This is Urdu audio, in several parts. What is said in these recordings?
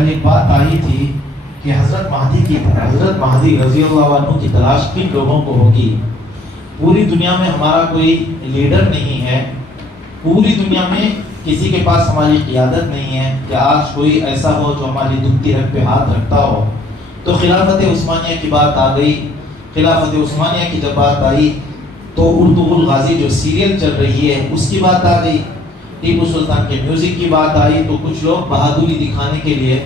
کل ایک بات آئی تھی کہ حضرت مہدی رضی اللہ عنہ کی تلاش کن لوگوں کو ہوگی. پوری دنیا میں ہمارا کوئی لیڈر نہیں ہے, پوری دنیا میں کسی کے پاس ہماری قیادت نہیں ہے کہ آج کوئی ایسا ہو جو ہماری دکھتی رگ پہ ہاتھ رکھتا ہو. تو خلافت عثمانیہ کی بات آ گئی. خلافت عثمانیہ کی جب بات آئی تو اردو الغازی جو سیریل چل رہی ہے اس کی بات آ گئی. ٹیپو سلطان کے میوزک کی بات آئی تو کچھ لوگ بہادری دکھانے کے لیے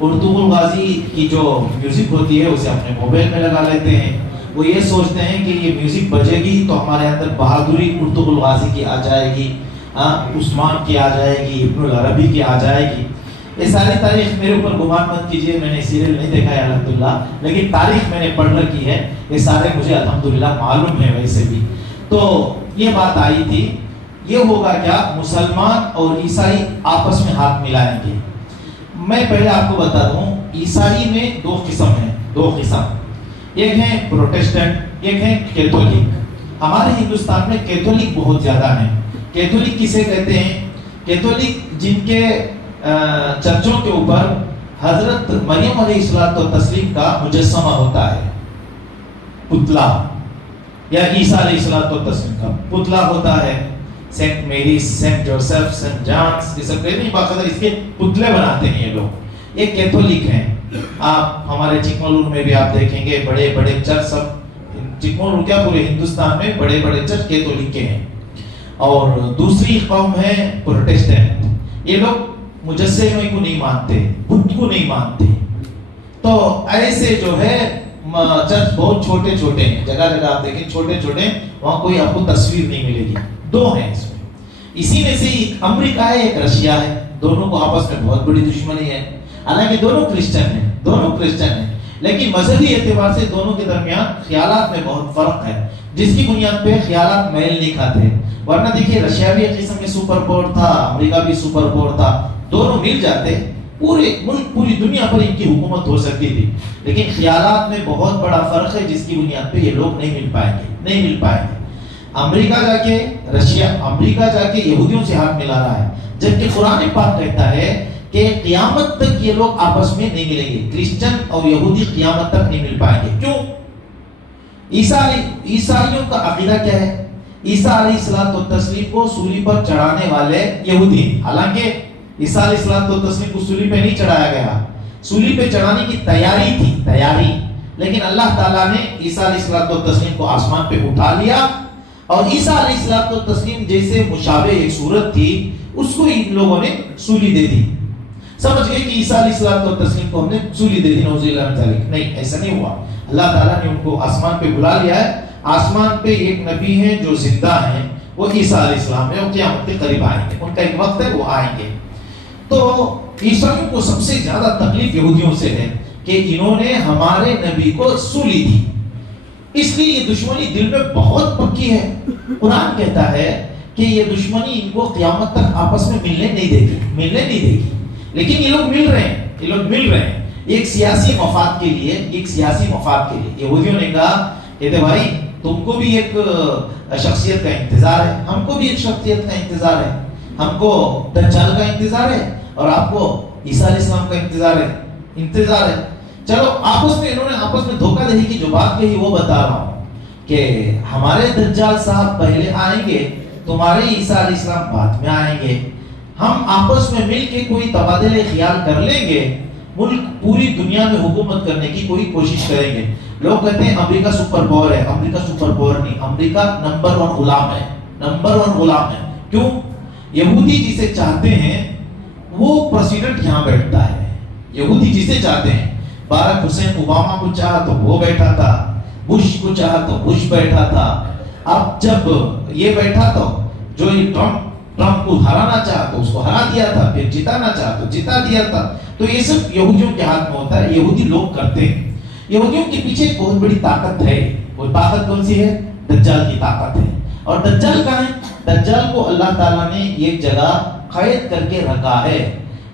اردو الغازی کی جو میوزک ہوتی ہے اسے اپنے موبائل میں لگا لیتے ہیں. وہ یہ سوچتے ہیں کہ یہ میوزک بجے گی تو ہمارے اندر بہادری اردو الغازی کی آ جائے گی, عثمان کی آ جائے گی, ابن العربی کی آ جائے گی. یہ ساری تاریخ میرے اوپر گمان مت کیجئے, میں نے سیریل نہیں دیکھا ہے الحمدللہ, لیکن تاریخ میں نے پڑھ رکھی ہے, یہ سارے مجھے الحمدللہ معلوم ہے ویسے بھی. تو یہ بات آئی تھی, یہ ہوگا کیا, مسلمان اور عیسائی آپس میں ہاتھ ملائیں گے. میں پہلے آپ کو بتا دوں, عیسائی میں دو قسم, ایک ہے پروٹسٹنٹ, ایک ہے کیتھولک. ہمارے ہندوستان میں کیتھولک بہت زیادہ ہیں. کیتھولک کسے کہتے ہیں؟ کیتھولک جن کے چرچوں کے اوپر حضرت مریم علیہ الصلوۃ والتسلیم کا مجسمہ ہوتا ہے, پتلا, یا عیسیٰ علیہ الصلوۃ والتسلیم کا پتلا ہوتا ہے. سینٹ میری, سینٹ جوسف, سینٹ جانس, یہ سب کہتے ہیں باقاعدہ اس کے پتلے بناتے ہیں یہ لوگ. یہ کیتھولک ہیں. آپ ہمارے چکمگلور میں بھی آپ دیکھیں گے بڑے بڑے چرچ, سب چکمگلور کیا پورے ہندوستان میں بڑے بڑے چرچ کیتھولک کے ہیں. اور دوسری قوم ہے پروٹسٹنٹ. یہ لوگ مجسمے کو نہیں مانتے, بت کو نہیں مانتے. تو ایسے جو ہے چرچ بہت چھوٹے چھوٹے ہیں, جگہ جگہ آپ دیکھیں چھوٹے چھوٹے, وہاں کوئی آپ کو تصویر نہیں ملے گی. دو ہیں اس میں. اسی میں سے امریکہ ہے, ایک رشیا ہے. دونوں کو آپس میں بہت بڑی دشمنی ہے. حالانکہ دونوں کرسچن ہیں, لیکن مذہبی اعتبار سے دونوں کے درمیان خیالات میں بہت فرق ہے, جس کی بنیاد پہ خیالات میل نہیں کھاتے. ورنہ دیکھیے رشیا بھی ایک قسم میں سپر پاور تھا, امریکہ بھی سپر پاور تھا, دونوں مل جاتے پورے ملک, پوری دنیا پر ان کی حکومت ہو سکتی تھی. لیکن خیالات میں بہت بڑا فرق ہے, جس کی بنیاد پہ یہ لوگ نہیں مل پائیں گے. امریکہ جا کے یہودیوں سے ہاتھ ملا رہا ہے, جبکہ قرآن پاک کہتا ہے کہ قیامت تک یہ لوگ آپس میں نہیں ملیں گے. کرسچن اور یہودی قیامت تک نہیں مل پائیں گے. کیوں؟ عیسائیوں کا عقیدہ کیا ہے؟ عیسیٰ علیہ الصلوۃ والتسلیم کو سولی پر چڑھانے والے یہودی. حالانکہ عیسیٰ علیہ الصلوۃ والتسلیم کو سولی پہ نہیں چڑھایا گیا, سولی پہ چڑھانے کی تیاری تھی, لیکن اللہ تعالیٰ نے عیسیٰ علیہ الصلوۃ والتسلیم کو آسمان پہ اٹھا لیا, اور عیسیٰ علیہ الصلوۃ والتسلیم جیسے مشابہ ایک صورت تھی اس کو ان لوگوں نے سولی دے دی. سمجھ گئے کہ عیسیٰ علیہ الصلوۃ والتسلیم کو ہم نے سولی دے دی, نعوذ باللہ من ذلک. نہیں, ایسا نہیں ہوا. اللہ تعالیٰ نے ان کو آسمان پہ بلا لیا ہے. آسمان پہ ایک نبی ہیں جو زندہ ہیں, وہ عیسیٰ علیہ السلام ہیں, وہ قیامت کے قریب آئیں گے, ان کا ایک وقت ہے وہ آئیں گے. تو عیسائیوں کو سب سے زیادہ تکلیف یہودیوں سے ہے کہ انہوں نے ہمارے نبی کو سولی دی, اس لیے یہ دشمنی دل میں بہت پکی ہے. قرآن کہتا ہے کہ یہ دشمنی ان کو قیامت تک آپس میں ملنے نہیں دے گی. لیکن یہ لوگ مل رہے ہیں ایک سیاسی مفاد کے لیے. یہودیوں نے کہا کہ بھائی تم کو بھی ایک شخصیت کا انتظار ہے, ہم کو بھی ایک شخصیت کا انتظار ہے, ہم کو دجال کا انتظار ہے, اور آپ کو عیسیٰ علیہ السلام کا انتظار ہے. چلو انہوں نے آپس میں دھوکہ دہی کی جو بات کہی وہ بتا رہا ہوں کہ ہمارے دجال صاحب پہلے آئیں گے, تمہارے عیسیٰ علیہ السلام بعد میں آئیں گے. ہم آپس میں مل کے کوئی تبادلہ خیال کر لیں گے, ملک پوری دنیا میں حکومت کرنے کی کوئی کوشش کریں گے. لوگ کہتے ہیں امریکہ سپر پاور ہے, امریکہ سپر پاور نہیں, امریکہ نمبر 1 غلام ہے. کیوں؟ یہودی جسے چاہتے ہیں وہ پریزیڈنٹ یہاں بیٹھتا ہے. یہودی جسے چاہتے ہیں, باراک حسین اوباما کو چاہا تو وہ بیٹھا تھا, بش کو چاہا تو بش بیٹھا تھا. اب جب یہ بیٹھا تو جو ٹرمپ کو ہرانا چاہا تو اس کو ہرا دیا تھا, پھر جتانا چاہا تو جتا دیا تھا. تو یہ سب یہودیوں کے ہاتھ میں ہوتا ہے, یہودی لوگ کرتے ہیں. یہودیوں کے پیچھے ایک بہت بڑی طاقت ہے. وہ طاقت کون سی ہے؟ دجال کی طاقت ہے. اور دجال کہاں ہے؟ دجال کو اللہ تعالیٰ نے ایک جگہ قید کر کے رکھا ہے.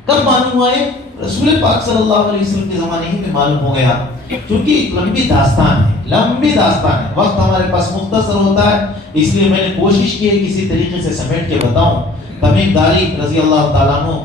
کب معلوم ہوا ہے؟ رسول پاک صلی اللہ علیہ وسلم کے زمانے ہی میں معلوم ہو گیا, کیونکہ لمبی داستان ہے. وقت ہمارے پاس مختصر ہوتا ہے, اس لیے میں نے کوشش کی ہے کسی طریقے سے سمیٹ کے بتاؤں. تمیم داری رضی اللہ تعالیٰ عنہ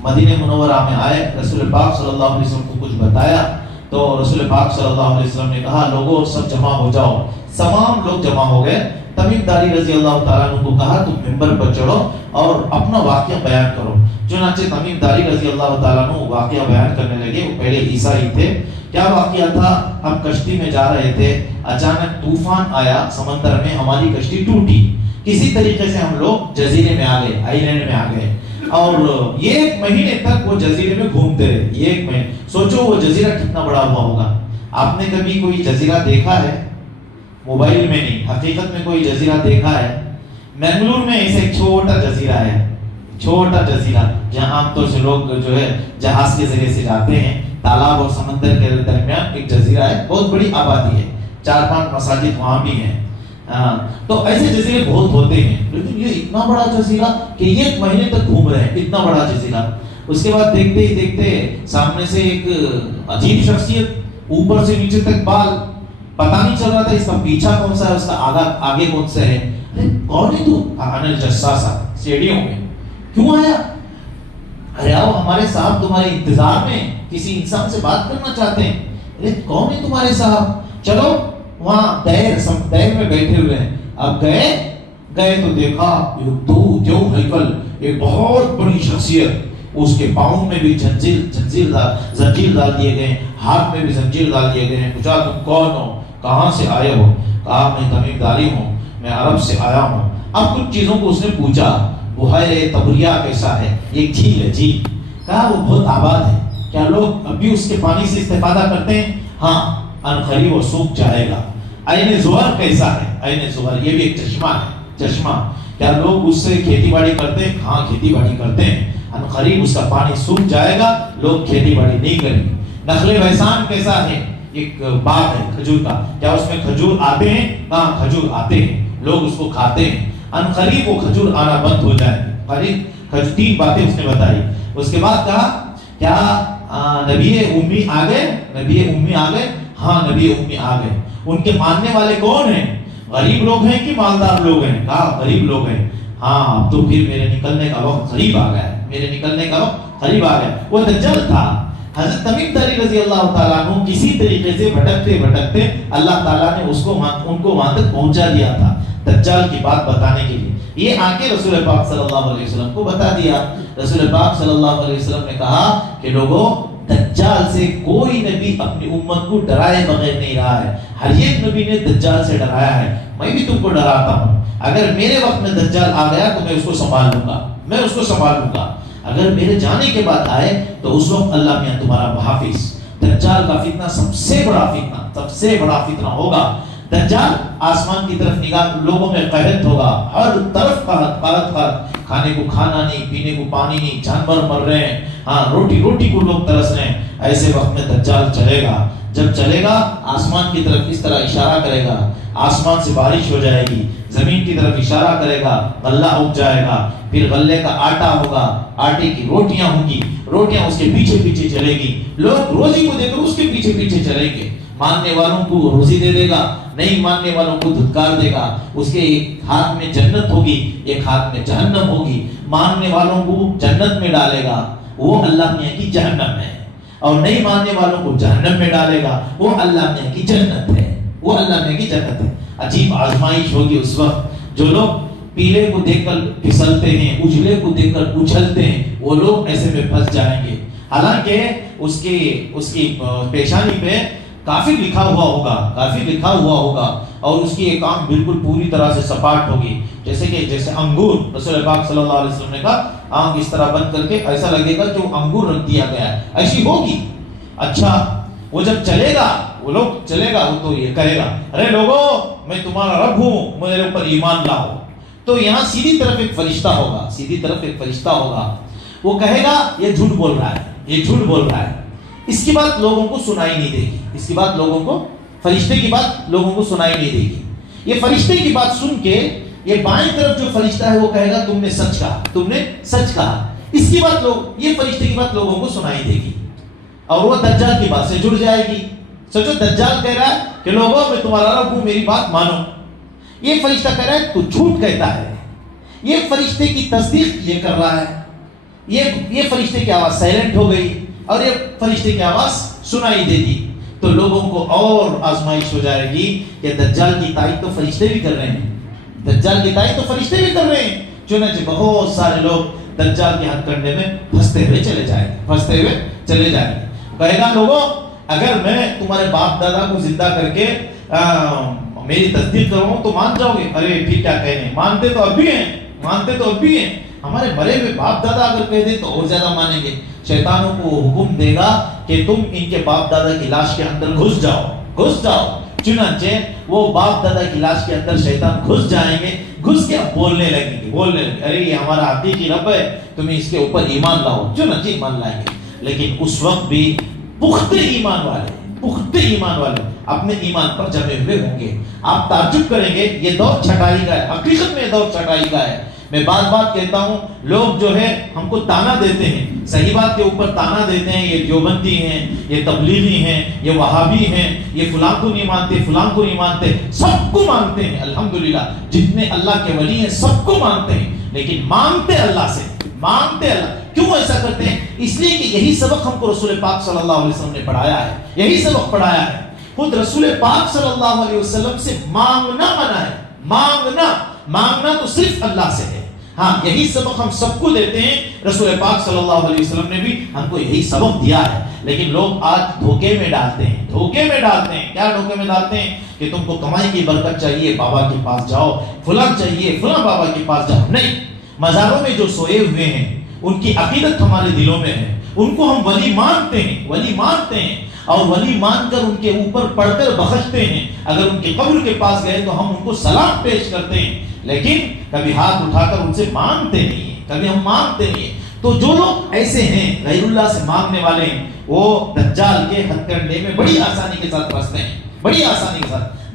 مدینہ منورہ میں آئے، رسول پاک صلی اللہ علیہ وسلم کو کچھ بتایا تو رسول پاک صلی اللہ علیہ وسلم نے کہا لوگوں سب جمع ہو جاؤ، تمام لوگ جمع ہو گئے۔ تمیم داری رضی اللہ تعالیٰ عنہ کو کہا تم منبر پر چڑھو اور اپنا واقعہ بیان کرو۔ چنانچہ تمیم داری رضی اللہ تعالیٰ عنہ واقعہ بیان کرنے لگے۔ وہ پہلے عیسائی تھے۔ کیا واقعہ تھا؟ ہم کشتی میں جا رہے تھے، اچانک طوفان آیا سمندر میں، ہماری کشتی ٹوٹی، کسی طریقے سے ہم لوگ جزیرے میں آ گئے، آئی لینڈ میں آ گئے، اور یہ 1 مہینے تک وہ جزیرے میں گھومتے رہے۔ یہ 1 مہینے، سوچو وہ جزیرہ کتنا بڑا ہوا ہوگا۔ آپ نے کبھی کوئی جزیرہ دیکھا ہے؟ موبائل میں نہیں، حقیقت میں کوئی جزیرہ دیکھا ہے؟ منگلور میں ایسے ایک چھوٹا جزیرہ ہے، چھوٹا جزیرہ جہاں عام طور سے لوگ جو ہے جہاز کے ذریعے سے جاتے ہیں، تالاب اور سمندر کے درمیان ایک جزیرہ ہے، بہت بڑی آبادی ہے، 4-5 مساجد وہاں بھی ہیں۔ تو ایسے جزیرے بہت ہوتے ہیں، لیکن یہ اتنا بڑا جزیرہ کہ یہ 1 مہینے تک گھوم رہے ہیں، اتنا بڑا جزیرہ۔ اس کے بعد دیکھتے ہی دیکھتے سامنے سے ایک عجیب شخصیت، اوپر سے نیچے تک بال، پتہ نہیں چل رہا تھا اس کا پیچھا کون سا ہے، اس کا آگے کون سا ہے۔ ارے کون ہے تو؟ انل جساسا، اسٹیڈیم میں کیوں آیا؟ ارے آؤ ہمارے صاحب تمہارے انتظار میں، کسی انسان سے بات کرنا چاہتے ہیں۔ ارے کون ہے تمہارے صاحب؟ چلو وہاں دیر میں بیٹھے ہوئے ہیں۔ اب گئے تو دیکھا جو ہیکل، ایک بہت بڑی شخصیت، اس کے پاؤں میں بھی زنجیر ڈال دیے گئے، ہاتھ میں بھی زنجیر ڈال دیے گئے ہیں۔ پوچھا تم کون ہو، کہاں سے آئے ہو؟ کہا میں تمیم داری ہوں، میں عرب سے آیا ہوں۔ اب کچھ چیزوں کو اس نے پوچھا، بحیرہ طبریہ کیسا ہے؟ ایک جھیل ہے جھیل۔ کہا وہ بہت آباد ہے، کیا لوگ اب بھی اس کے پانی سے استفادہ کرتے ہیں؟ ہاں، عنقریب وہ سوکھ جائے گا۔ عین زہر کیسا ہے؟ عین زہر یہ بھی ایک چشمہ ہے، چشمہ، کیا لوگ اس سے کھیتی باڑی کرتے ہیں؟ ہاں کھیتی باڑی کرتے ہیں، عنقریب اس کا پانی سوکھ جائے گا، لوگ کھیتی باڑی نہیں کریں گے۔ نخل بیسان کیسا ہے؟ ایک باغ ہے کھجور کا، کیا اس میں کھجور آتے ہیں؟ ہاں کھجور آتے ہیں، لوگ اس کو کھاتے ہیں، عنقریب وہ کھجور آنا بند ہو جائے گی۔ قریب 3 باتیں اس نے بتائی۔ اس کے بعد کہا کیا نبی امی آ گئے؟ نبی امی آ گئے؟ ہاں نبی امی آ گئے۔ ان کے ماننے والے کون ہیں؟ غریب لوگ ہیں کہ مالدار لوگ ہیں؟ کہا غریب لوگ ہیں۔ ہاں اب تو پھر میرے نکلنے کا وقت قریب آ گیا، میرے نکلنے کا وقت قریب آ گیا۔ وہ دجال تھا۔ حضرت تمیم داری رضی اللہ تعالیٰ عنہ کسی طریقے سے بھٹکتے اللہ تعالیٰ نے ان کو وہاں تک پہنچا دیا تھا دجال کی بات بتانے کے لیے۔ یہ آ کے رسول پاک صلی اللہ علیہ وسلم کو بتا دیا۔ رسول پاک صلی اللہ علیہ وسلم نے کہا کہ لوگوں دجال سے کوئی نبی اپنی امت کو ڈرائے بغیر نہیں رہا ہے، ہر ایک نبی نے دجال سے ڈرایا ہے، میں بھی تم کو ڈراتا ہوں۔ اگر میرے وقت میں دجال آ گیا تو میں اس کو سنبھال لوں گا، میں اس کو سنبھال لوں گا۔ اگر میرے جانے کے بعد آئے تو اس وقت اللہ میاں تمہارا محافظ۔ دجال کا فتنہ سب سے بڑا فتنہ ہوگا۔ دجال آسمان کی طرف نگاہ، لوگوں میں قحط ہوگا، ہر طرف قحط، کھانے کو کھانا نہیں، پینے کو پانی نہیں، جانور مر رہے ہیں، ہاں روٹی کو لوگ ترس رہے ہیں۔ ایسے وقت میں دجال چلے گا، جب چلے گا آسمان کی طرف اس طرح اشارہ کرے گا، آسمان سے بارش ہو جائے گی، زمین کی طرف اشارہ کرے گا، غلہ اگ جائے گا، پھر غلے کا آٹا ہوگا، آٹے کی روٹیاں ہوں گی، روٹیاں اس کے پیچھے چلے گی، لوگ روزی کو دے کر اس کے پیچھے چلیں گے۔ ماننے والوں کو روزی دے دے گا، نہیں ماننے والوں کو دھتکار دے گا۔ اس کے ایک ہاتھ میں جنت ہوگی، ایک ہاتھ میں جہنم ہوگی۔ ماننے والوں کو جنت میں ڈالے گا، وہ اللہ میاں کی جہنم ہے، اور نہیں ماننے والوں کو جہنم میں ڈالے گا، وہ اللہ میاں کی جنت ہے، وہ اللہ میاں کی جنت ہے۔ عجیب آزمائش ہوگی اس وقت۔ جو لوگ پیلے کو دیکھ کر پھسلتے ہیں، اجلے کو دیکھ کر اچھلتے ہیں، وہ لوگ ایسے میں پھنس جائیں گے۔ حالانکہ اس کی پیشانی پہ کافر لکھا ہوا ہوگا، اور اس کی ایک آنکھ بالکل پوری طرح سے سپاٹ ہوگی، جیسے انگور۔ رسول پاک صلی اللہ علیہ وسلم نے کہا آنکھ اس طرح بند کر کے ایسا لگے گا کہ وہ انگور رکھ دیا گیا ہے، ایسی ہوگی۔ اچھا وہ جب چلے گا، وہ تو یہ کہے گا ارے لوگوں میں تمہارا رب ہوں، میرے اوپر ایمان لاؤ۔ تو یہاں سیدھی طرف ایک فرشتہ ہوگا، وہ کہے گا یہ جھوٹ بول رہا ہے، اس کی بات لوگوں کو سنائی نہیں دے گی، فرشتے کی بات لوگوں کو سنائی نہیں دے گی۔ یہ فرشتے کی بات سن کے یہ بائیں طرف جو فرشتہ ہے وہ کہے گا تم نے سچ کہا، اس کی بات یہ فرشتے کی بات لوگوں کو سنائی دے گی، اور وہ دجال کی بات سے جڑ جائے گی۔ سوچو دجال کہہ رہا ہے کہ لوگوں میں تمہارا رب ہوں، میری بات مانو، یہ فرشتہ کہہ رہا ہے تو جھوٹ کہتا ہے، یہ فرشتے کی تصدیق یہ کر رہا ہے۔ یہ فرشتے کی آواز سائلنٹ ہو گئی اور یہ فرشتے کی آواز سنائی دیتی تو لوگوں کو اور آزمائش ہو جائے گی کہ دجال کی تائید تو فرشتے بھی کر رہے ہیں، دجال کی تائید تو فرشتے بھی کر رہے ہیں، چنانچہ بہت سارے لوگ دجال کے ہتھ کنڈے میں پھنستے ہوئے چلے جائیں گے، کہے گا لوگوں اگر میں تمہارے باپ دادا کو زندہ کر کے میری تصدیق کروں تو مان جاؤ گے؟ ارے پھر کیا کہنے، مانتے تو اب بھی ہیں، ہمارے مرے ہوئے باپ دادا اگر کہہ دے تو اور زیادہ مانیں گے۔ شیطانوں کو حکم دے گا کہ تم ان کے باپ دادا کی لاش کے اندر گھس جاؤ۔ چنانچہ وہ باپ دادا کی لاش کے اندر شیطان گھس جائیں گے، گھس کے بولنے لگیں گے ارے یہ ہمارا حقیقی رب ہے، تمہیں اس کے اوپر ایمان لاؤ، چنانچہ ایمان لائیں گے۔ لیکن اس وقت بھی پختہ ایمان والے اپنے ایمان پر جمے ہوئے ہوں گے۔ آپ تعجب کریں گے یہ دور چھٹائی کا ہے، حقیقت میں یہ دور چھٹائی کا ہے۔ میں بات کہتا ہوں، لوگ جو ہے ہم کو تانا دیتے ہیں، صحیح بات کے اوپر تانا دیتے ہیں، یہ دیوبندی ہیں، یہ تبلیغی ہیں، یہ وہابی ہیں، یہ فلاں کو نہیں مانتے، سب کو مانتے ہیں الحمدللہ، جتنے اللہ کے ولی ہیں سب کو مانتے ہیں، لیکن مانتے اللہ کیوں ایسا کرتے ہیں؟ اس لیے کہ یہی سبق ہم کو رسول پاک صلی اللہ علیہ وسلم نے پڑھایا ہے، خود رسول پاک صلی اللہ علیہ وسلم سے مانگنا منع ہے، مانگنا تو صرف اللہ سے ہے۔ ہاں یہی سبق ہم سب کو دیتے ہیں، رسول پاک صلی اللہ علیہ وسلم نے بھی ہم کو یہی سبق دیا ہے، لیکن لوگ آج دھوکے میں ڈالتے ہیں۔ کیا دھوکے میں ڈالتے ہیں؟ کہ تم کو کمائی کی برکت چاہیے، بابا کے پاس جاؤ، فلاں چاہیے، فلاں بابا کے پاس جاؤ۔ نہیں، مزاروں میں جو سوئے ہوئے ہیں ان کی عقیدت ہمارے دلوں میں ہے، ان کو ہم ولی مانتے ہیں اور ولی مان کر ان کے اوپر پڑھ کر بخشتے ہیں۔ اگر ان کے قبر کے پاس گئے تو ہم ان کو سلام پیش کرتے ہیں، لیکن کبھی ہاتھ اٹھا کر ان سے مانگتے نہیں ہیں۔ تو جو لوگ ایسے ہیں غیر اللہ سے مانگنے والے ہیں، وہ دجال کے ہتھ کنڈے میں بڑی آسانی کے ساتھ پھنستے ہیں،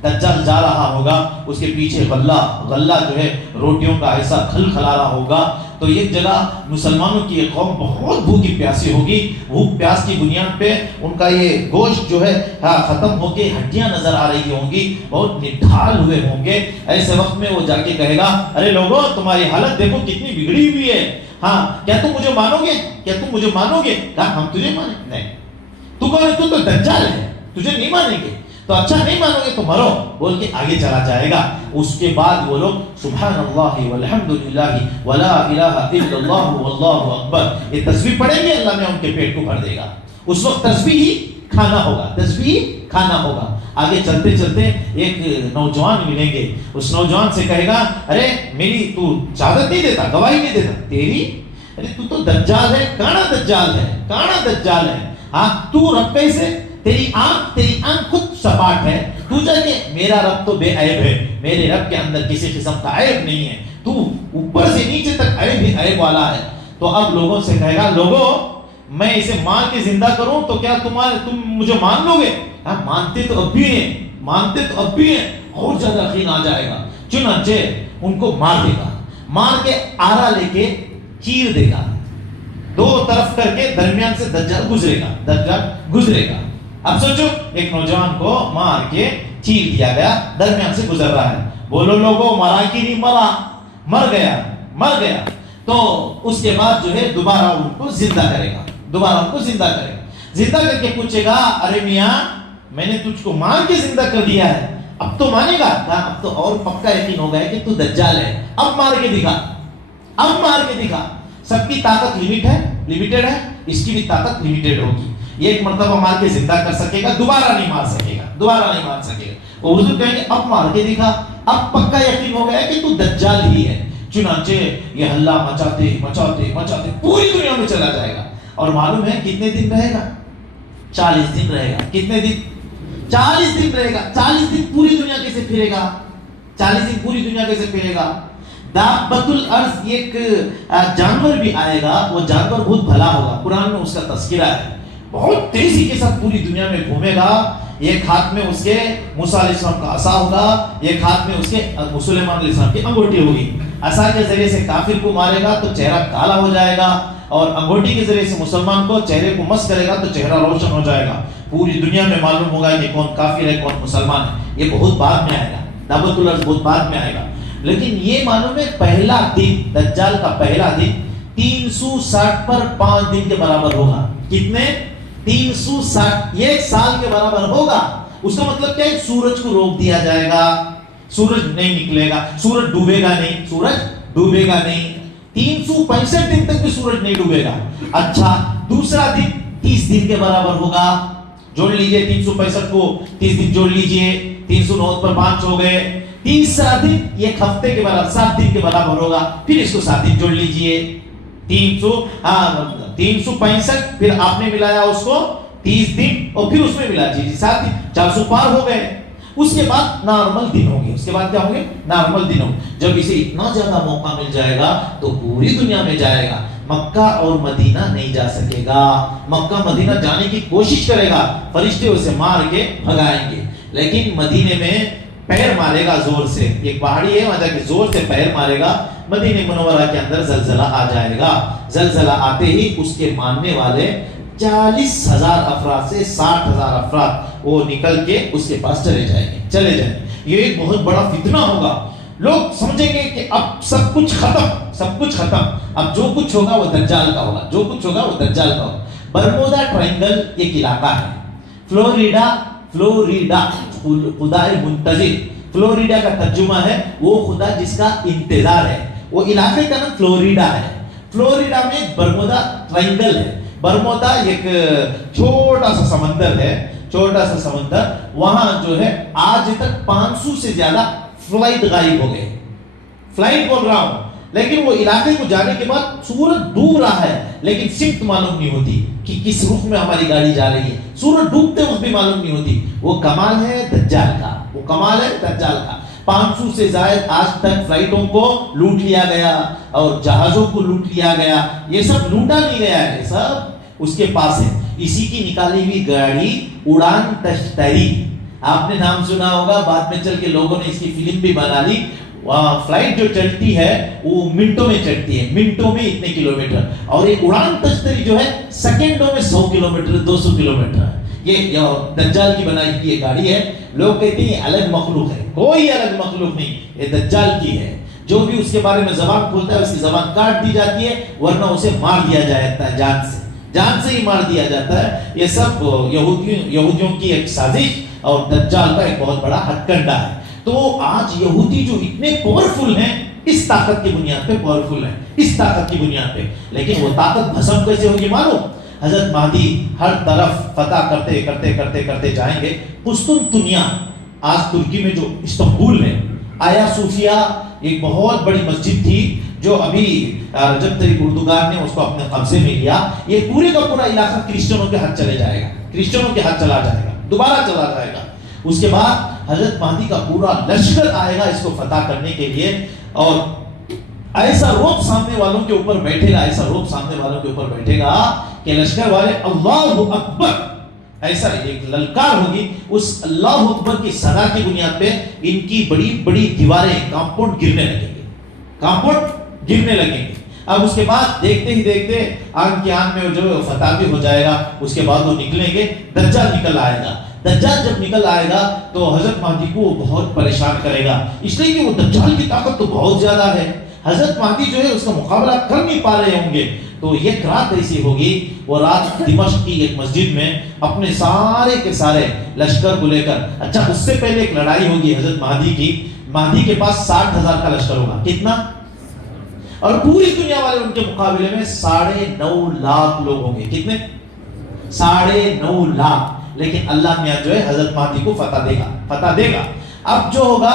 دجال جا رہا ہوگا، اس کے پیچھے غلہ جو ہے روٹیوں کا ایسا کھلا رہا ہوگا، تو ایک جگہ مسلمانوں کی ایک قوم بہت بھوکی پیاسی ہوگی، بھوک پیاس کی بنیاد پہ ان کا یہ گوشت جو ہے ختم ہو کے ہڈیاں نظر آ رہی ہوں گی، بہت نڈھال ہوئے ہوں گے۔ ایسے وقت میں وہ جا کے کہے گا ارے لوگوں تمہاری حالت دیکھو کتنی بگڑی ہوئی ہے، ہاں کیا تم مجھے مانو گے؟ کہا ہم تجھے مانیں؟ نہیں، تو کون ہے؟ تو دجال ہے، تجھے نہیں مانیں گے، تو اچھا نہیں مانو گے تو مرو، بول کے آگے چلا جائے گا۔ اس کے بعد وہ لوگ سبحان اللہ والحمدللہ ولا الہ الا اللہ واللہ اکبر یہ تسبیح پڑھیں گے، اللہ نے ان کے پیٹ کو بھر دے گا۔ اس وقت تسبیح ہی کھانا ہوگا۔ آگے چلتے چلتے ایک نوجوان ملیں گے، اس نوجوان سے کہے گا ارے میری تو شہادت نہیں دیتا، گواہی نہیں دیتا، تیری ارے تو دجال ہے، کانا دجال ہے، ہاں تو رب کیسے؟ تیری آنکھ خود سپاٹ ہے، تو جانے میرا رب تو بے عیب ہے، میرے رب کے اندر کسی قسم کا عیب نہیں ہے، تو اوپر سے نیچے تک عیب والا ہے۔ تو اب لوگوں سے کہے گا لوگوں میں اسے مار کے زندہ کروں تو کیا تم مجھے مان لو گے؟ ہاں مانتے تو اب بھی ہیں، اور زیادہ یقین آ جائے گا۔ چنانچہ ان کو مار دے گا، مار کے آرا لے کے چیر دے گا، دو طرف کر کے درمیان سے دجال گزرے گا۔ اب سوچو ایک نوجوان کو مار کے چیر دیا گیا، درمیان سے گزر رہا ہے، بولو لوگوں مرا کی نہیں مرا؟ مر گیا۔ تو اس کے بعد جو ہے دوبارہ ان کو زندہ کرے گا، زندہ کر کے پوچھے گا ارے میاں میں نے تجھ کو مار کے زندہ کر دیا ہے، اب تو مانے گا؟ کہا اب تو اور پکا یقین ہو گیا کہ تو دجال ہے، اب مار کے دکھا۔ سب کی طاقت لمیٹڈ ہے، اس کی بھی طاقت لمیٹڈ ہوگی، یہ ایک مرتبہ مار کے زندہ کر سکے گا، دوبارہ نہیں مار سکے گا۔ اور حضور کہیں گے اب مار کے دکھا، اب پکا یقین ہو گیا کہ تو دجال ہی ہے۔ چنانچہ یہ ہلا مچاتے پوری دنیا میں چلا جائے گا، اور معلوم ہے کتنے دن رہے گا؟ 40 دن رہے گا۔ کتنے دن؟ 40 دن رہے گا۔ 40 دن پوری دنیا کیسے پھرے گا؟ دابۃ الارض ایک جانور بھی آئے گا، وہ جانور بہت بھلا ہوگا، قرآن میں اس کا تذکرہ ہے، بہت تیزی کے ساتھ پوری دنیا میں گھومے گا، ایک ہاتھ میں اس کے موسیٰ علیہ السلام کا عصا ہوگا، ایک ہاتھ میں اس کے سلیمان علیہ السلام کی انگوٹھی ہوگی، عصا کے ذریعے سے کافر کو مارے گا تو چہرہ کالا ہو جائے گا، اور انگوٹھی کے ذریعے سے مسلمان کو چہرے کو مس کرے گا تو چہرہ روشن ہو جائے گا، پوری دنیا میں معلوم ہوگا کہ کون کافر ہے کون مسلمان ہے۔ یہ بہت بعد میں آئے گا، دابۃ الارض بہت بعد میں آئے گا، لیکن یہ معلوم ہے پہلا دن، دجال کا پہلا دن 360 پر 5 دن کے برابر ہوگا. کتنے؟ 360. یہ 1 سال کے برابر ہوگا. اس کا مطلب کیا ہے؟ سورج کو روک دیا جائے گا, سورج نہیں نکلے گا, سورج ڈوبے گا نہیں, سورج ڈوبے گا نہیں. 365 دن تک بھی سورج نہیں ڈوبے گا. اچھا, دوسرا دن 30 دن کے برابر ہوگا. جوڑ لیجئے 365 کو 30 دن جوڑ لیجئے, 309 پر 5 ہو گئے. تیسرا دن یہ ایک ہفتے کے برابر 7 دن کے برابر ہوگا. پھر اس کو 7 دن جوڑ لیجئے. 365 پھر آپ نے ملایا اس کو 30 دن اور پھر اس میں ملا جی 7 دن, 400 پار ہو گئے. اس کے بعد نارمل دن ہوں گے. اس کے بعد کیا ہوں گے؟ نارمل دن ہوں گے. جب اسے اتنا زیادہ موقع مل جائے گا تو پوری دنیا میں جائے گا. مکہ اور مدینہ نہیں جا سکے گا. مکہ مدینہ جانے کی کوشش کرے گا, فرشتے اسے مار کے بھگائیں گے, لیکن مدینے میں پیر مارے گا زور سے. ایک پہاڑی ہے, وہاں جا کے زور سے پیر مارے گا. مدینہ منورہ کے اندر زلزلہ آ جائے گا. زلزلہ آتے ہی اس کے ماننے والے 40,000 افراد سے 60,000 افراد وہ نکل کے اس کے پاس چلے جائیں گے. یہ ایک بہت بڑا فتنہ ہوگا. لوگ سمجھیں گے کہ اب سب کچھ ختم, اب جو کچھ ہوگا وہ دجال کا ہوگا, برمودا ٹرائنگل ایک علاقہ ہے. فلوریڈا خدائے منتظر. فلوریڈا کا ترجمہ ہے وہ خدا جس کا انتظار ہے. وہ علاقے کا نام فلوریڈا ہے. فلوریڈا میں برمودا ٹرائنگل ہے. برمودا ایک چھوٹا سا سمندر ہے, وہاں جو ہے آج تک 500 سے زیادہ فلائٹ غائب ہو گئے. فلائٹ بول رہا ہوں, لیکن وہ علاقے کو جانے کے بعد سورج ڈوب رہا ہے لیکن سمت معلوم نہیں ہوتی کہ کس رخ میں ہماری گاڑی جا رہی ہے. سورج ڈوبتے وقت بھی معلوم نہیں ہوتی. وہ کمال ہے دجال کا. 500 سے زائد آج تک فلائٹوں کو لوٹ لیا گیا اور جہازوں کو لوٹ لیا گیا. یہ سب لوٹا نہیں گیا ہے, سب اس کے پاس ہے. اسی کی نکالی ہوئی گاڑی اڑان تشتری, آپ نے نام سنا ہوگا, بعد میں چل کے لوگوں نے اس کی فلم بھی بنا لی. فلائٹ جو چلتی ہے وہ منٹوں میں چلتی ہے, منٹوں میں اتنے کلومیٹر, اور ایک اڑان تشتری جو ہے سیکنڈوں میں 100 کلومیٹر 200 کلومیٹر. یہ دجال کی بنائی ہوئی گاڑی ہے. لوگ کہتے ہیں الگ مخلوق ہے, کوئی الگ مخلوق نہیں, یہ دجال کی ہے. جو بھی اس کے بارے میں زبان کھولتا ہے اس کی زبان کاٹ دی جاتی ہے, ورنہ اسے مار دیا جاتا ہے, جان سے ہی مار دیا جاتا ہے. یہ سب یہودیوں کی ایک سازش اور دجال کا ایک بہت بڑا ہتھ کنڈا ہے. تو آج یہودی جو اتنے پاورفل ہیں اس طاقت کی بنیاد پہ, لیکن وہ طاقت بھسم کیسے ہوگی معلوم؟ حضرت مہدی ہر طرف فتح کرتے جائیں گے. قسطنطنیہ آج ترکی میں جو استنبول میں, آیا صوفیہ ایک بہت بڑی مسجد تھی جو ابھی رجب طیب اردوگان نے اس کو اپنے قبضے میں لیا. یہ پورے کا پورا علاقہ کرسچنوں کے ہاتھ چلا جائے گا, دوبارہ چلا جائے گا. اس کے بعد حضرت مہدی کا پورا لشکر آئے گا اس کو فتح کرنے کے لیے, اور ایسا روب سامنے والوں کے اوپر بیٹھے گا کہ لشکر والے اللہ اکبر, ایسا ایک للکار ہوگی. اس اللہ اکبر کی صدا کی بنیاد پہ ان کی بڑی بڑی دیواریں, کمپاؤنڈ گرنے لگیں گے. اب اس کے بعد دیکھتے ہی دیکھتے آن کی آن میں جو فتح بھی ہو جائے گا. اس کے بعد وہ نکلیں گے, دجال نکل آئے گا. دجال جب نکل آئے گا تو حضرت مہدی کو بہت پریشان کرے گا, اس لیے کہ وہ دجال کی طاقت تو بہت زیادہ ہے. حضرت مہدی جو ہے اس کا مقابلہ کر نہیں پا رہے ہوں گے. تو ایک رات ایسی ہوگی, وہ رات دمشق کی ایک مسجد میں اپنے سارے کے سارے لشکر کو لے کر, اچھا اس سے پہلے ایک لڑائی ہوگی حضرت مہدی کی. مہدی کے پاس 60,000 کا لشکر ہوگا. کتنا؟ اور پوری دنیا والے ان کے مقابلے میں 9.5 لاکھ لوگ ہوں گے. کتنے؟ 9.5 لاکھ. لیکن اللہ میاں جو ہے حضرت مہدی کو فتح دے گا. اب جو ہوگا,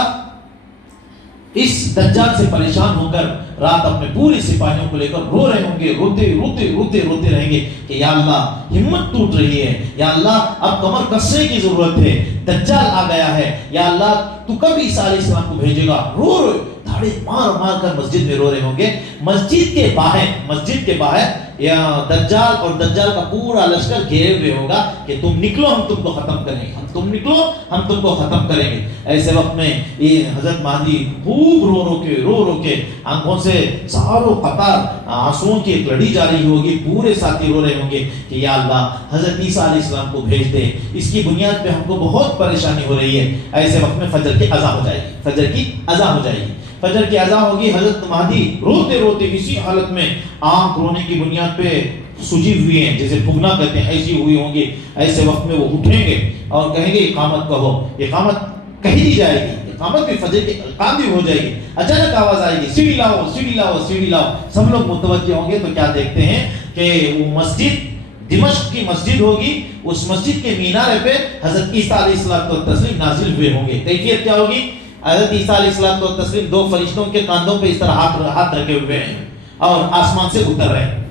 اس دجال سے پریشان ہو کر رات اپنے پوری سپاہیوں کو لے کر رو رہے ہوں گے, روتے رہیں گے کہ یا اللہ ہمت ٹوٹ رہی ہے, یا اللہ اب کمر کسنے کی ضرورت ہے, دجال آ گیا ہے, یا اللہ تو کب عیسیٰ علیہ السلام کو بھیجے گا. رو دھاڑے مار کر مسجد میں رو رہے ہوں گے. مسجد کے باہر یا دجال اور دجال کا پورا لشکر گھیرے ہوئے ہوگا کہ تم نکلو, ہم تم کو ختم کریں گے. ایسے وقت میں یہ حضرت مہدی خوب رو کے آنکھوں سے ساروں قطار آنسوؤں کی ایک لڑی جاری ہوگی. پورے ساتھی رو رہے ہوں گے کہ یا اللہ حضرت عیسیٰ علیہ السلام کو بھیج دے, اس کی بنیاد پہ ہم کو بہت پریشانی ہو رہی ہے. ایسے وقت میں فجر کی اذان ہو جائے گی. فجر کی اذان ہوگی، حضرت مہدی روتے روتے اسی حالت میں آنکھ رونے کی بنیاد پہ سجی ہوئی ہیں، جیسے بھگنا کہتے ہیں، ایسی ہوئی ہوں گی. ایسے وقت میں وہ اٹھیں گے اور کہیں گے اقامت کہو. اقامت کہی دی جائے گی، اقامت بھی فجر کی اقامت بھی ہو جائے گی. اچانک آواز آئے گی سیڑھی لاؤ سیڑھی لاؤ سیڑھی لاؤ. سب لوگ متوجہ ہوں گے تو کیا دیکھتے ہیں کہ وہ مسجد دمشق کی مسجد ہوگی، اس مسجد کے مینارے پہ حضرت عیسیٰ علیہ الصلوۃ والتسلیم نازل ہوئے ہوں گے. کیفیت کیا ہوگی؟ حضرت عیسیٰ علیہ الصلوۃ والتسلیم دو فرشتوں کے کاندھوں پہ اس طرح ہاتھ رکھے ہوئے ہیں اور آسمان سے اتر رہے ہیں.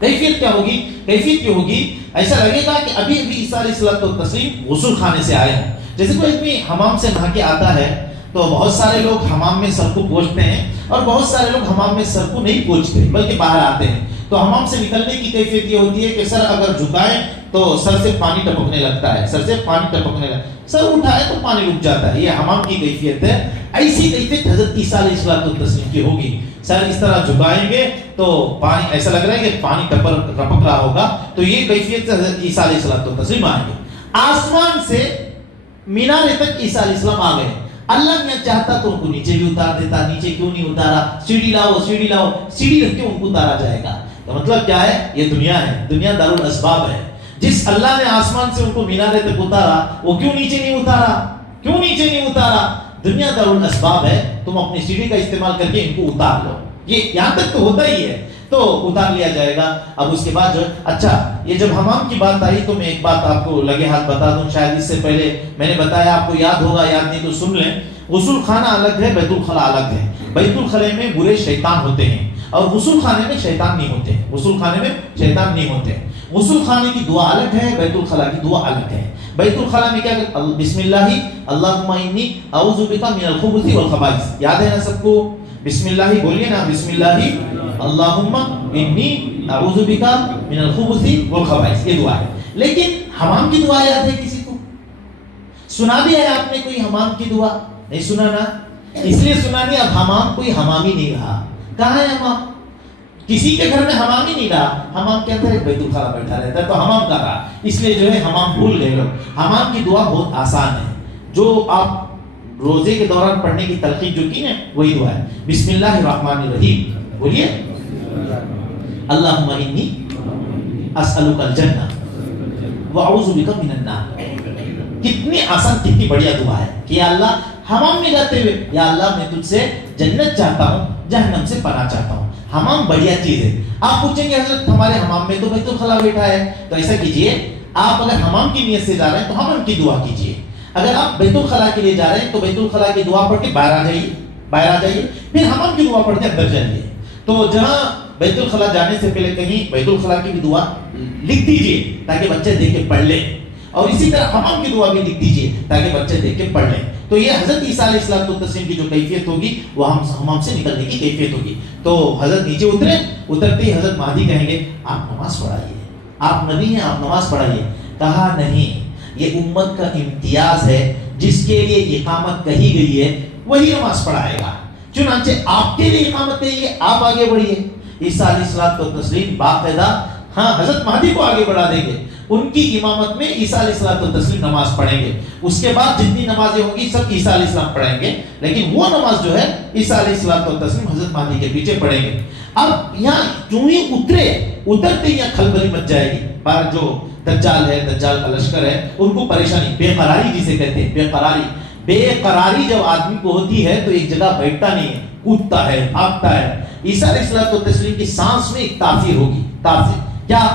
کیفیت کیا ہوگی؟ کیفیت کیا ہوگی؟ ایسا لگے گا کہ ابھی ابھی عیسیٰ علیہ الصلوۃ والتسلیم غسل خانے سے آئے ہیں. جیسے کوئی آدمی حمام سے نہا کے آتا ہے تو بہت سارے لوگ حمام میں سر کو پوچھتے ہیں اور بہت سارے لوگ حمام میں سر کو نہیں پوچھتے بلکہ باہر آتے ہیں. تو حمام سے نکلنے کی کیفیت یہ ہوتی ہے کہ سر اگر جھکائیں تو سر سے پانی ٹپکنے لگتا ہے، سر سے پانی ٹپکنے لگتا ہے، سر اٹھائے تو پانی رک جاتا ہے. یہ حمام کی کیفیت ہے. ایسی کیفیت حضرت عیسیٰ علیہ السلام کی ہوگی. سر اس طرح جھکائیں گے تو پانی ایسا لگ رہا ہے کہ پانی ٹپک رہا ہوگا. تو یہ کیفیت سے حضرت عیسیٰ علیہ السلام آئیں گے. آسمان سے مینارے تک عیسیٰ علیہ السلام آ گئے. اللہ نے چاہتا تو ان کو نیچے بھی اتار دیتا. نیچے کیوں نہیں اتارا؟ سیڑھی لاؤ سیڑھی لاؤ، سیڑھی رکھ کے ان کو اتارا جائے گا. تو مطلب کیا ہے؟ یہ دنیا ہے، دنیا دارالاسباب ہے. جس اللہ نے آسمان سے ان کو مینارے تک اتارا وہ کیوں نیچے نہیں اتارا؟ کیوں نیچے نہیں اتارا؟ دنیا دارالاسباب ہے. تم اپنی سیڑھی کا استعمال کر کے ان کو اتار لو. یہ یہاں تک تو ہوتا ہی ہے، تو اتار لیا جائے گا. اب اس کے بعد جو اچھا یہ جب حمام کی بات آئی تو میں ایک بات آپ کو لگے ہاتھ بتا دوں. شاید اس سے پہلے میں نے بتایا، آپ کو یاد ہوگا، یاد نہیں تو سن لیں. غسل خانہ الگ ہے، بیت الخلا الگ ہے. بیت الخلا میں برے شیطان ہوتے ہیں اور غسل خانے میں شیطان نہیں ہوتے. غسل خانے میں شیطان نہیں ہوتے. غسل خانے کی دعا الگ ہے، بیت الخلا کی دعا الگ ہے. بیت الخلا میں کیا کہ بسم اللہ اللہم انی اعوذ بک من الخبث والخبائث. یاد ہے نا سب کو؟ بسم اللہ بولیے نا، بسم اللہ اللہم انی اعوذ بک من الخبث والخبائث. یہ دعا ہے. لیکن حمام کی دعا یاد ہے کسی کو؟ سنا بھی ہے آپ نے کوئی حمام کی دعا؟ نہیں سنا نا. اس لیے سنا نہیں، اب حمام کوئی حمام ہی نہیں رہا. کہاں ہے حمام؟ کسی کے گھر میں حمام ہی نہیں رہا. حمام کے اندر ایک بیت الخلا بیٹھا رہتا ہے، تو حمام کا رہا. اس لیے جو ہے حمام بھول گئے لوگ. حمام کی دعا بہت آسان ہے، جو آپ روزے کے دوران پڑھنے کی تلقین جو کی نا وہی دعا ہے. بسم اللہ الرحمن الرحیم بولیے. اللہم انی اسألک الجنہ واعوذ بک من النار. کتنی آسان، کتنی بڑھیا دعا ہے کہ یا اللہ حمام میں جاتے ہوئے یا اللہ میں تجھ سے جنت چاہتا ہوں، جہنم سے پناہ چاہتا ہوں. حمام بڑھیا چیز ہے. آپ پوچھیں گے حضرت ہمارے حمام میں تو بیت الخلا بیٹھا ہے، تو ایسا کیجئے آپ اگر حمام کی نیت سے جا رہے ہیں تو حمام کی دعا کیجئے. اگر آپ بیت الخلا کے لیے جا رہے ہیں تو بیت الخلا کی دعا پڑھ کے باہر آ جائیے، پھر حمام کی دعا پڑھ کے اندر جائیے. تو جہاں بیت الخلا جانے سے پہلے کہیں بیت الخلا کی بھی دعا لکھ دیجئے تاکہ بچے دیکھ کے پڑھ لیں، اور اسی طرح حمام کی دعا بھی لکھ دیجئے تاکہ بچے دیکھ کے پڑھ لیں. تو یہ حضرت عیسیٰ علیہ السلام کی جو کیفیت ہوگی وہ حمام سے نکلنے کی کیفیت ہوگی. تو حضرت نیچے اترتے ہی حضرت مہدی کہیں گے آپ نماز پڑھائیے، آپ نبی ہیں، آپ نماز پڑھائیے. کہا نہیں، یہ امت کا امتیاز ہے، جس کے لیے اقامت کہی گئی ہے وہی نماز پڑھائے گا. چنانچہ آپ کے لیے اقامت کہی ہے، آپ آگے بڑھیے. عیسیٰ علیہ السلام باقاعدہ حضرت مہدی کو آگے بڑھا دیں گے. ان کی امامت میں عیسیٰ علیہ السلام نماز پڑھیں گے. اس کے بعد جتنی نمازیں ہوں گی سب عیسیٰ علیہ السلام پڑھیں گے، لیکن وہ نماز جو ہے عیسیٰ علیہ السلام حضرت مہدی کے پیچھے پڑھیں گے. اب یہاں جو ہی اترتے یہاں کھلبلی مچ جائے گی. پر جو دجال ہے، دجال کا لشکر ہے، ان کو پریشانی، بے قراری جسے کہتے ہیں، بے قراری جب آدمی کو ہوتی ہے تو ایک جگہ بیٹھتا نہیں ہے، کودتا ہے، بھاگتا ہے. عیسیٰ علیہ السلام کی سانس میں ایک تاثیر ہوگی. تاثیر کیا؟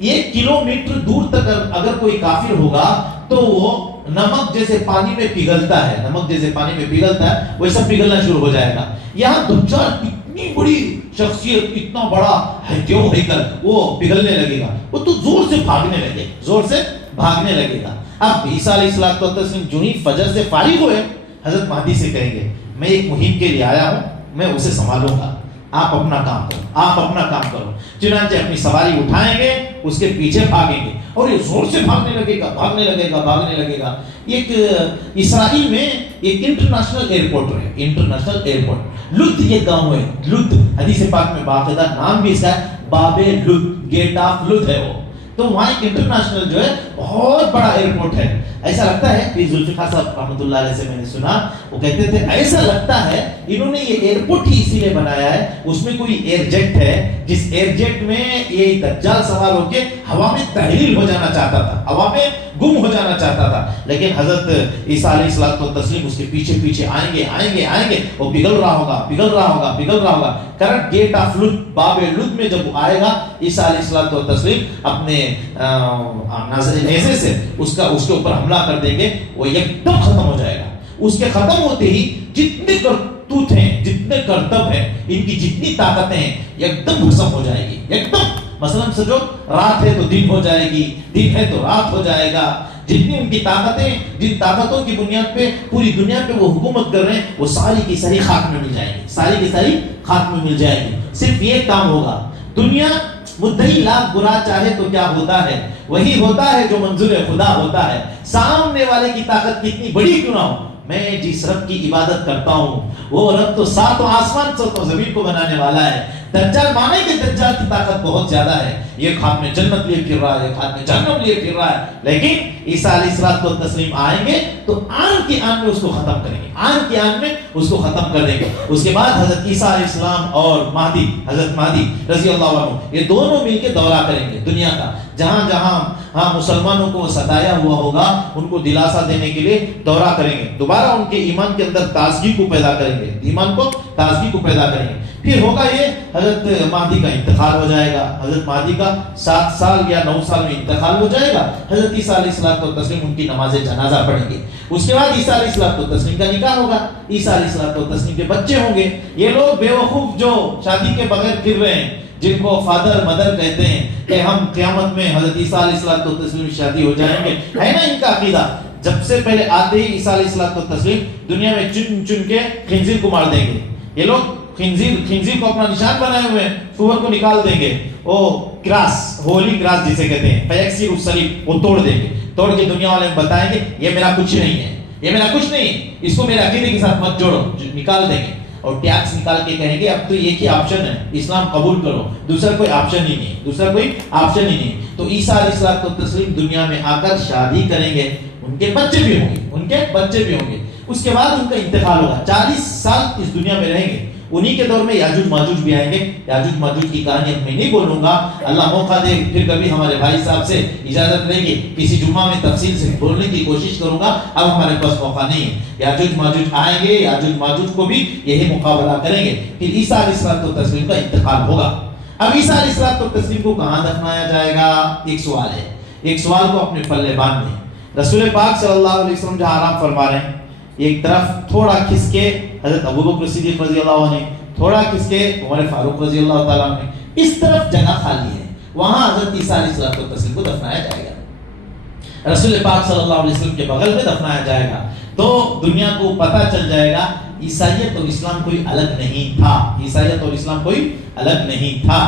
یہ کلومیٹر دور تک اگر کوئی کافر ہوگا تو وہ نمک جیسے پانی میں پگھلتا ہے، نمک جیسے پانی میں پگھلتا ہے ویسا پگھلنا شروع ہو جائے گا. یہاں دجال اتنی بڑی شخصیت، اتنا بڑا ہیکل، وہ پگھلنے لگے گا. وہ تو زور سے بھاگنے لگے گا. اب عیسیٰ علیہ السلام جو ہی فجر سے فارغ ہوئے حضرت مہدی سے کہیں گے میں ایک مہم کے لیے آیا ہوں، میں اسے سنبھالوں گا، آپ اپنا کام کرو. چنانچہ اپنی سواری اٹھائیں گے، اس کے پیچھے بھاگیں گے اور یہ زور سے بھاگنے لگے گا. ایک اسرائیل میں ایک انٹرنیشنل ایئرپورٹ لد، یہ گاؤں ہے لد. حدیث پاک میں باقاعدہ نام بھی اس کا ہے، باب لد، گیٹ آف لد ہے وہ. تو وہاں ایک انٹرنیشنل جو ہے بہت بڑا ایئرپورٹ ہے. ایسا لگتا ہے کہ ذوالفقار صاحب رحمۃ اللہ علیہ سے میں نے سنا، وہ کہتے تھے ایسا لگتا ہے انہوں نے یہ ایئرپورٹ ہی اسی لیے بنایا ہے، اس میں کوئی ایئر جیٹ ہے جس ایئر جیٹ میں یہ دجال سوار ہو کے ہوا میں تحلیل ہو جانا چاہتا تھا، ہوا میں گم ہو جانا چاہتا تھا، لیکن حضرت عیسیٰ علیہ الصلوۃ والتسلیم اس کے پیچھے پیچھے آئیں گے، وہ پگھل رہا ہوگا کرنٹ گیٹ آف لد، باب لد میں جب وہ آئے گا عیسیٰ علیہ الصلوۃ والتسلیم اپنے نیزے سے اس کے اوپر حملہ کر دیں گے، وہ یکدم ختم ہو جائے گا۔ اس کے ختم ہوتے ہی جتنے کرتوت ہیں، جتنے کرتب ہیں، ان کی جتنی طاقتیں ہیں یکدم بھسم ہو جائے گی، یکدم۔ مثلا سمجھو رات ہے تو دن ہو جائے گی، دن ہے تو رات ہو جائے گا، جتنی ان کی طاقتیں، جن طاقتوں کی بنیاد پہ پوری دنیا پہ وہ حکومت کر رہے ہیں، وہ ساری کی ساری خاک میں مل جائیں گی، ساری کی ساری خاک میں مل جائے گی۔ صرف یہ کام ہوگا، دنیا مدعی لاکھ برا چاہے تو کیا ہوتا ہے، وہی ہوتا ہے جو منظور خدا ہوتا ہے، سامنے والے کی طاقت کتنی بڑی کیوں نہ ہو، میں جس رب کی عبادت کرتا ہوں وہ رب تو ساتوں آسمان ساتوں زمین کو بنانے والا ہے۔ دجال مانے کہ دجال کی طاقت بہت زیادہ ہے، یہ خاتم جنت لیے پھر رہا ہے، خاتم جہنم لیے پھر رہا ہے، لیکن عیسیٰ علیہ الصلوۃ والتسلیم آئیں گے تو آن کے آن میں اس کو ختم کریں گے، آن کے آن میں اس کو ختم کر دیں گے۔ اس کے بعد حضرت عیسیٰ علیہ السلام اور مہدی، حضرت مہدی رضی اللہ عنہ، یہ دونوں مل کے دورہ کریں گے دنیا کا، جہاں جہاں مسلمانوں کو ستایا ہوا ہوگا ان کو دلاسا دینے کے لیے دورہ کریں گے، دوبارہ ان کے ایمان کے اندر تازگی کو پیدا کریں گے، ایمان کو تازگی کو پیدا کریں گے۔ پھر ہوگا یہ حضرت مہدی کا انتقال ہو جائے گا، حضرت مہدی کا 7 سال یا 9 سال میں انتقال ہو جائے گا، حضرت عیسیٰ علیہ الصلوۃ والتسلیم ان کی نماز جنازہ پڑھیں گے۔ اس کے بعد عیسیٰ علیہ الصلوۃ والتسلیم کا نکاح ہوگا، عیسیٰ علیہ الصلوۃ والتسلیم کے بچے ہوں گے۔ یہ لوگ بیوقوف جو شادی کے بغیر پھر رہے ہیں، جن کو فادر مدر کہتے ہیں کہ ہم قیامت میں حضرت عیسیٰ علیہ الصلوۃ والتسلیم کی شادی ہو جائیں گے، ہے نا ان کا عقیدہ۔ جب سے پہلے آتے ہی عیسیٰ علیہ الصلوۃ والتسلیم دنیا میں چن چن کے خنزیر کو مار دیں گے، یہ لوگ خنزیر کو اپنا نشان بنائے ہوئے ہیں، سور کو نکال دیں گے، وہ کراس، ہولی کراس جسے کہتے ہیں، فیکسیر الصلیب، وہ توڑ دیں گے، توڑ کے دنیا والے بتائیں گے یہ میرا کچھ نہیں ہے، یہ میرا کچھ نہیں ہے، اس کو میرے عقیدے کے ساتھ مت جوڑو، نکال دیں گے۔ اور ٹیکس نکال کے کہیں گے اب تو ایک ہی آپشن ہے، اسلام قبول کرو، دوسرا کوئی آپشن ہی نہیں، دوسرا کوئی آپشن ہی نہیں۔ تو عیسیٰ علیہ الصلوۃ والتسلیم دنیا میں آ کر شادی کریں گے، ان کے بچے بھی ہوں گے، ان کے بچے بھی ہوں گے۔ اس کے بعد ان کا انتقال ہوگا، 40 سال اس دنیا میں رہیں گے۔ انہی کے دور میں یاجوج ماجوج بھی آئیں گے، یاجوج ماجوج کی کہانی اب میں نہیں بولوں گا، اللہ موقع دے پھر کبھی ہمارے بھائی صاحب سے اجازت لیں گے، کسی جمعہ میں تفصیل سے بولنے کی کوشش کروں گا، اب ہمارے پاس موقع نہیں ہے۔ یاجوج ماجوج آئیں گے، یاجوج ماجوج کو بھی یہی مقابلہ کریں گے، پھر عیسیٰ علیہ الصلوۃ والتسلیم کا انتقال ہوگا۔ اب عیسیٰ علیہ الصلوۃ والتسلیم کو کہاں دفنایا جائے گا؟ ایک سوال ہے، ایک سوال کو اپنے پلے باندھ لیں۔ رسول پاک صلی اللہ علیہ وسلم جہاں آرام فرما رہے ہیں، ایک طرف تھوڑا کھس کے حضرت ابوبکر صدیق رضی اللہ عنہ، تھوڑا کس کے عمر فاروق رضی اللہ تعالیٰ عنہ، اس طرف جگہ خالی ہے، وہاں حضرت عیسیٰ علیہ الصلوۃ والتسلیم کو دفنایا جائے گا، رسول پاک صلی اللہ علیہ وسلم کے بغل میں دفنایا جائے گا۔ تو دنیا کو پتہ چل جائے گا عیسائیت اور اسلام کوئی الگ نہیں تھا، عیسائیت اور اسلام کوئی الگ نہیں تھا۔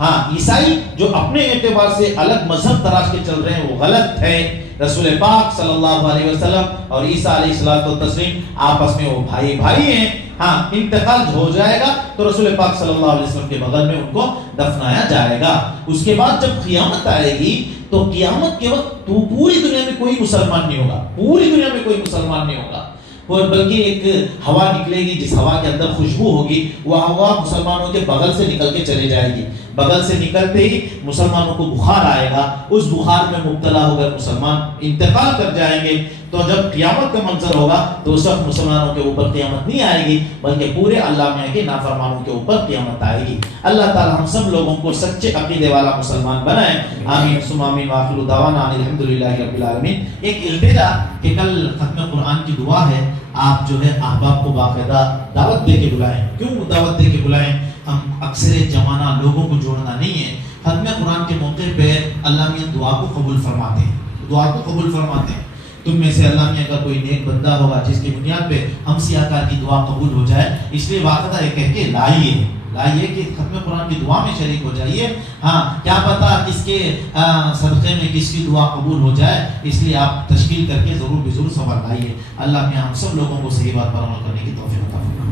ہاں، عیسائی جو اپنے اعتبار سے الگ مذہب تراش کے چل رہے ہیں وہ غلط ہے۔ رسول پاک صلی اللہ علیہ وسلم اور عیسیٰ علیہ الصلوۃ والتسلیم آپس میں وہ بھائی بھائی ہیں۔ ہاں، انتقال ہو جائے گا تو رسول پاک صلی اللہ علیہ وسلم کے بغل میں ان کو دفنایا جائے گا۔ اس کے بعد جب قیامت آئے گی تو قیامت کے وقت تو پوری دنیا میں کوئی مسلمان نہیں ہوگا، پوری دنیا میں کوئی مسلمان نہیں ہوگا، بلکہ ایک ہوا نکلے گی جس ہوا کے اندر خوشبو ہوگی، وہ ہوا مسلمانوں کے بغل سے نکل کے چلے جائے گی، بغل سے نکلتے ہی مسلمانوں کو بخار آئے گا، اس بخار میں مبتلا ہو کر مسلمان انتقال کر جائیں گے۔ تو جب قیامت کا منظر ہوگا تو اس وقت مسلمانوں کے اوپر قیامت نہیں آئے گی بلکہ پورے اللہ میاں کے نافرمانوں کے اوپر قیامت آئے گی۔ اللہ تعالی ہم سب لوگوں کو سچے عقیدے والا مسلمان بنائے، آمین ثم آمین، وآخر دعوانا الحمدللہ رب العالمین۔ ایک التجا کہ کل ختم قرآن کی دعا ہے، آپ جو ہے احباب کو باقاعدہ دعوت دے کے بلائیں۔ کیوں دعوت دے کے بلائیں؟ ہم اکثر جمانہ لوگوں کو جوڑنا نہیں ہے۔ ختم قرآن کے موقع پہ اللہ میاں دعا کو قبول فرماتے ہیں، دعا کو قبول فرماتے ہیں۔ تم میں سے اللہ میاں کا کوئی نیک بندہ ہوگا جس کی بنیاد پہ ہم سیاکار کی دعا قبول ہو جائے، اس لیے باقاعدہ یہ کہہ کے لائیے کہ ختم قرآن کی دعا میں شریک ہو جائیے۔ ہاں، کیا پتا کس کے صدقے میں کس کی دعا قبول ہو جائے، اس لیے آپ تشکیل کر کے ضرور بے ضرور سوال لائیے۔ اللہ میاں ہم سب لوگوں کو صحیح بات پر عمل کرنے کی توفیق عطا فرمائے۔